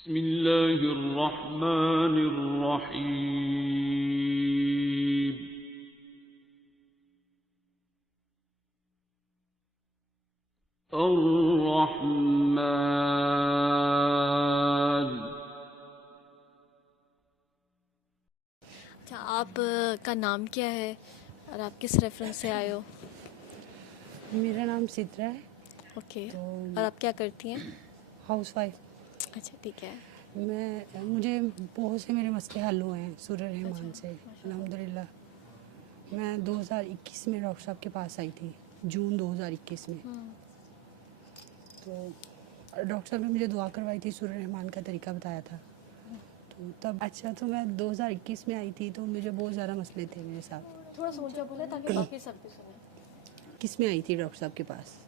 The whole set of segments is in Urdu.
بسم اللہ الرحمن الرحیم الرحمن. اچھا، آپ کا نام کیا ہے اور آپ کس ریفرنس سے آئے ہو؟ میرا نام سترا ہے. اوکے، تو اور آپ کیا کرتی ہیں؟ House wife. اچھا ٹھیک ہے. مجھے بہت سے میرے مسئلے حل ہوئے ہیں سورہ رحمان سے الحمدللہ. میں 2021 میں ڈاکٹر صاحب کے پاس آئی تھی، جون 2021 میں. تو ڈاکٹر صاحب نے مجھے دعا کروائی تھی، سورہ رحمان کا طریقہ بتایا تھا. تو میں 2021 میں آئی تھی تو مجھے بہت زیادہ مسئلے تھے میرے ساتھ. تھوڑا سوچا بولے تاکہ باقی سب بھی سنیں. کس میں آئی تھی ڈاکٹر صاحب کے پاس.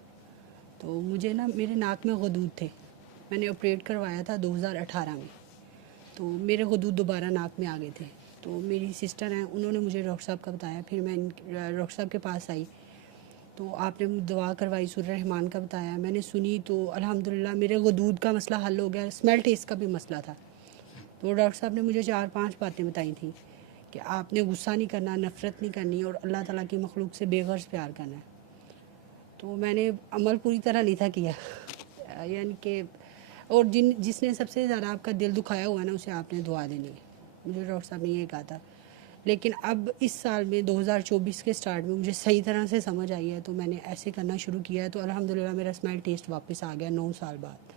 تو مجھے میرے ناک میں غدود تھے. میں نے آپریٹ کروایا تھا 2018 میں. تو میرے غدود دوبارہ ناک میں آ گئے تھے. تو میری سسٹر ہیں، انہوں نے مجھے ڈاکٹر صاحب کا بتایا. پھر میں ڈاکٹر صاحب کے پاس آئی تو آپ نے دعا کروائی، سورہ رحمان کا بتایا. میں نے سنی تو الحمدللہ میرے غدود کا مسئلہ حل ہو گیا. اسمیل ٹیسٹ کا بھی مسئلہ تھا. تو ڈاکٹر صاحب نے مجھے 4-5 باتیں بتائی تھیں کہ آپ نے غصہ نہیں کرنا، نفرت نہیں کرنی، اور اللہ تعالیٰ کی مخلوق سے بے غرض پیار کرنا ہے. تو میں نے عمل پوری طرح نہیں تھا کیا، یعنی کہ اور جس نے سب سے زیادہ آپ کا دل دکھایا ہوا ہے نا، اسے آپ نے دعا دینی ہے. مجھے ڈاکٹر صاحب نے یہ کہا تھا. لیکن اب اس سال میں 2024 کے سٹارٹ میں مجھے صحیح طرح سے سمجھ آئی ہے، تو میں نے ایسے کرنا شروع کیا ہے. تو الحمدللہ میرا اسمیل ٹیسٹ واپس آ گیا 9 سال بعد.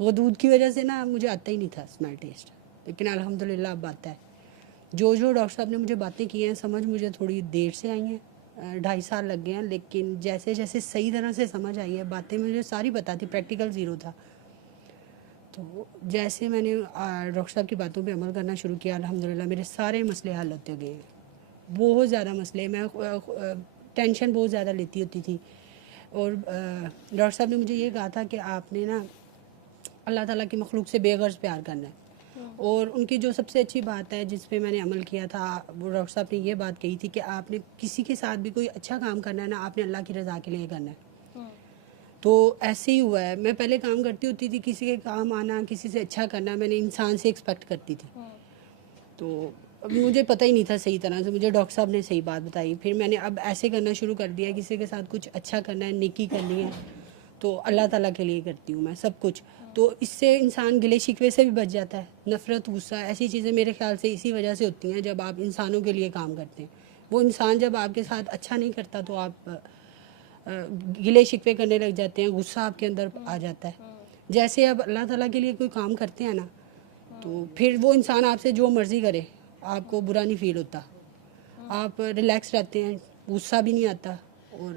غدود کی وجہ سے نا مجھے آتا ہی نہیں تھا اسمیل ٹیسٹ، لیکن الحمدللہ اب آتا ہے. جو ڈاکٹر صاحب نے مجھے باتیں کی ہیں، سمجھ مجھے تھوڑی دیر سے آئی ہیں، 2.5 سال لگ گئے ہیں. لیکن جیسے جیسے صحیح طرح سے سمجھ آئی ہے، باتیں مجھے ساری پتہ تھی، پریکٹیکل زیرو تھا. تو جیسے میں نے ڈاکٹر صاحب کی باتوں پہ عمل کرنا شروع کیا، الحمدللہ میرے سارے مسئلے حل ہوتے گئے ہیں. بہت زیادہ مسئلے، میں ٹینشن بہت زیادہ لیتی ہوتی تھی. اور ڈاکٹر صاحب نے مجھے یہ کہا تھا کہ آپ نے نا اللہ تعالیٰ کی مخلوق سے بے غرض پیار کرنا ہے. اور ان کی جو سب سے اچھی بات ہے جس پہ میں نے عمل کیا تھا، وہ ڈاکٹر صاحب نے یہ بات کہی تھی کہ آپ نے کسی کے ساتھ بھی کوئی اچھا کام کرنا ہے نا، آپ نے اللہ کی رضا کے لیے کرنا ہے. تو ایسے ہی ہوا ہے. میں پہلے کام کرتی ہوتی تھی، کسی کے کام آنا، کسی سے اچھا کرنا، میں نے انسان سے ایکسپیکٹ کرتی تھی. تو اب مجھے پتہ ہی نہیں تھا صحیح طرح سے. مجھے ڈاکٹر صاحب نے صحیح بات بتائی. پھر میں نے اب ایسے کرنا شروع کر دیا، کسی کے ساتھ کچھ اچھا کرنا ہے، نیکی کرنی ہے تو اللہ تعالیٰ کے لیے کرتی ہوں میں سب کچھ. تو اس سے انسان گلے شکوے سے بھی بچ جاتا ہے. نفرت، غصہ، ایسی چیزیں میرے خیال سے اسی وجہ سے ہوتی ہیں جب آپ انسانوں کے لیے کام کرتے ہیں. وہ انسان جب آپ کے ساتھ اچھا نہیں کرتا تو آپ گلے شکوے کرنے لگ جاتے ہیں، غصہ آپ کے اندر آ جاتا ہے. جیسے اب اللہ تعالیٰ کے لیے کوئی کام کرتے ہیں نا، تو پھر وہ انسان آپ سے جو مرضی کرے، آپ کو برا نہیں فیل ہوتا، آپ ریلیکس رہتے ہیں، غصہ بھی نہیں آتا. اور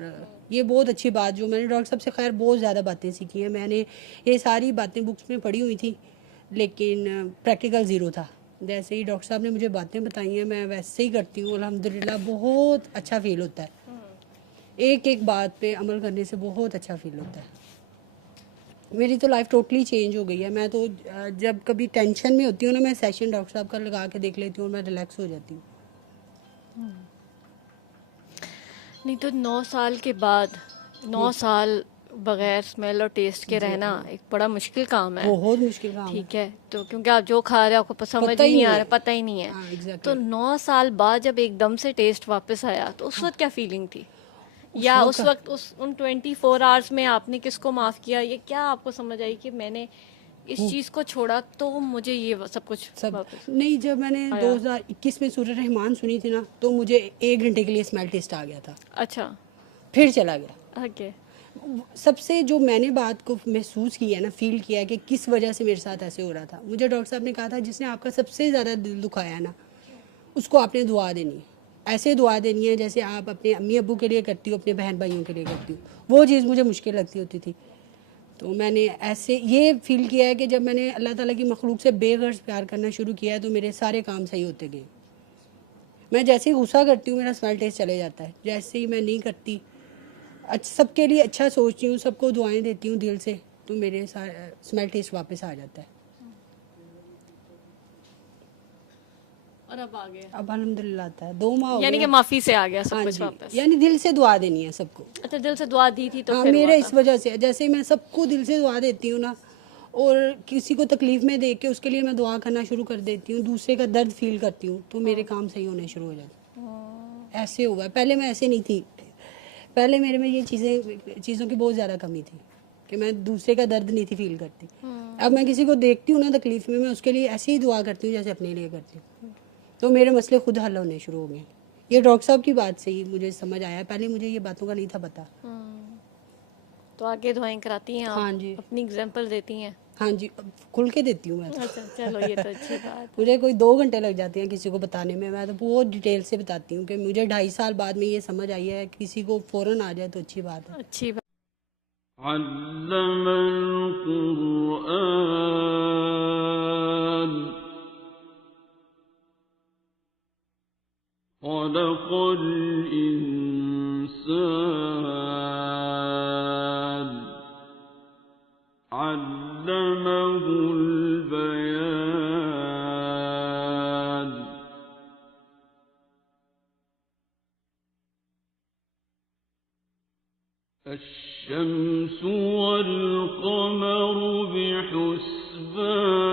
یہ بہت اچھی بات جو میں نے ڈاکٹر صاحب سے خیر بہت زیادہ باتیں سیکھی ہیں. میں نے یہ ساری باتیں بکس میں پڑھی ہوئی تھی، لیکن پریکٹیکل زیرو تھا. جیسے ہی ڈاکٹر صاحب نے مجھے باتیں بتائی ہیں، میں ویسے ہی کرتی ہوں. الحمدللہ بہت اچھا فیل ہوتا ہے. ایک ایک بات پہ عمل کرنے سے بہت اچھا فیل ہوتا ہے. میری تو لائف ٹوٹلی چینج ہو گئی ہے. میں تو جب کبھی ٹینشن میں ہوتی ہوں نا، میں سیشن ڈاکٹر صاحب کا لگا کے دیکھ لیتی ہوں اور میں ریلیکس ہو جاتی ہوں. نہیں تو 9 سال کے بعد 9 سال بغیر اسمیل اور ٹیسٹ کے رہنا ایک بڑا مشکل کام ہے. بہت مشکل کام ہے. ٹھیک ہے، تو کیونکہ آپ جو کھا رہے ہیں آپ کو سمجھ ہی نہیں آ رہا، پتہ ہی نہیں ہے. تو 9 سال بعد جب ایک دم سے ٹیسٹ واپس آیا تو اس وقت کیا فیلنگ تھی؟ یا اس وقت ان 24 آورس میں آپ نے کس کو معاف کیا؟ یہ کیا آپ کو سمجھ آئی کہ میں نے اس چیز کو چھوڑا تو مجھے یہ سب کچھ واپس نہیں. جب میں نے 2021 میں سورہ رحمان سنی تھی نا، تو مجھے 1 گھنٹے کے لیے اسمیل ٹیسٹ آ گیا تھا. اچھا، پھر چلا گیا. اوکے. سب سے جو میں نے بات کو محسوس کیا نا، فیل کیا کہ کس وجہ سے میرے ساتھ ایسے ہو رہا تھا. مجھے ڈاکٹر صاحب نے کہا تھا جس نے آپ کا سب سے زیادہ دل دکھایا ہے نا، اس کو آپ نے دعا دینی ہے. ایسے دعا دینی ہے جیسے آپ اپنے امی ابو کے لیے کرتی ہو، اپنے بہن بھائیوں کے لیے کرتی ہو. وہ چیز مجھے مشکل لگتی ہوتی تھی. تو میں نے ایسے یہ فیل کیا ہے کہ جب میں نے اللہ تعالیٰ کی مخلوق سے بے غرض پیار کرنا شروع کیا ہے تو میرے سارے کام صحیح ہوتے گئے. میں جیسے ہی غصہ کرتی ہوں میرا اسمیل ٹیسٹ چلے جاتا ہے. جیسے ہی میں نہیں کرتی، سب کے لیے اچھا سوچتی ہوں، سب کو دعائیں دیتی ہوں دل سے، تو میرے اسمیل ٹیسٹ واپس آ جاتا ہے. اور اب آ گیا، اب الحمدللہ آتا ہے. 2 ماہ ہو یعنی گئے. کہ معافی سے آ گیا سب ہاں کچھ جی، واپس. یعنی دل سے دعا دینی ہے سب کو. اچھا، دل سے دعا دی تھی تو ہاں، پھر میرے اس وجہ سے جیسے میں سب کو دل سے دعا دیتی ہوں نا، اور کسی کو تکلیف میں دیکھ کے اس کے لیے میں دعا کرنا شروع کر دیتی ہوں, دوسرے کا درد فیل کرتی ہوں, تو میرے کام صحیح ہونے شروع ہو جاتے ہیں. ایسے ہوا ہے. پہلے میں ایسے نہیں تھی, پہلے میرے میں یہ چیزوں کی بہت زیادہ کمی تھی کہ میں دوسرے کا درد نہیں تھی فیل کرتی. اب میں کسی کو دیکھتی ہوں نا تکلیف میں اس کے لیے ایسے ہی دعا کرتی ہوں جیسے اپنے لیے کرتی ہوں, تو میرے مسئلے خود حل ہونے شروع ہو گئے. یہ ڈاکٹر صاحب کی بات سے ہی مجھے سمجھ آیا, پہلے مجھے یہ باتوں کا نہیں تھا پتا. تو آگے دعائیں کراتی ہیں آپ؟ ہاں جی, اپنی اگزامپل دیتی ہیں؟ ہاں جی, کھل کے دیتی ہوں میں. اچھا چلو یہ تو اچھی بات. مجھے کوئی 2 گھنٹے لگ جاتے ہیں کسی کو بتانے میں, میں تو بہت ڈیٹیل سے بتاتی ہوں کہ مجھے 2.5 سال بعد میں یہ سمجھ آئی ہے, کسی کو فوراً آ جائے تو اچھی بات ہے. اچھی بات. علم القرآن خلق الإنسان علمه البيان الشمس والقمر بحسبان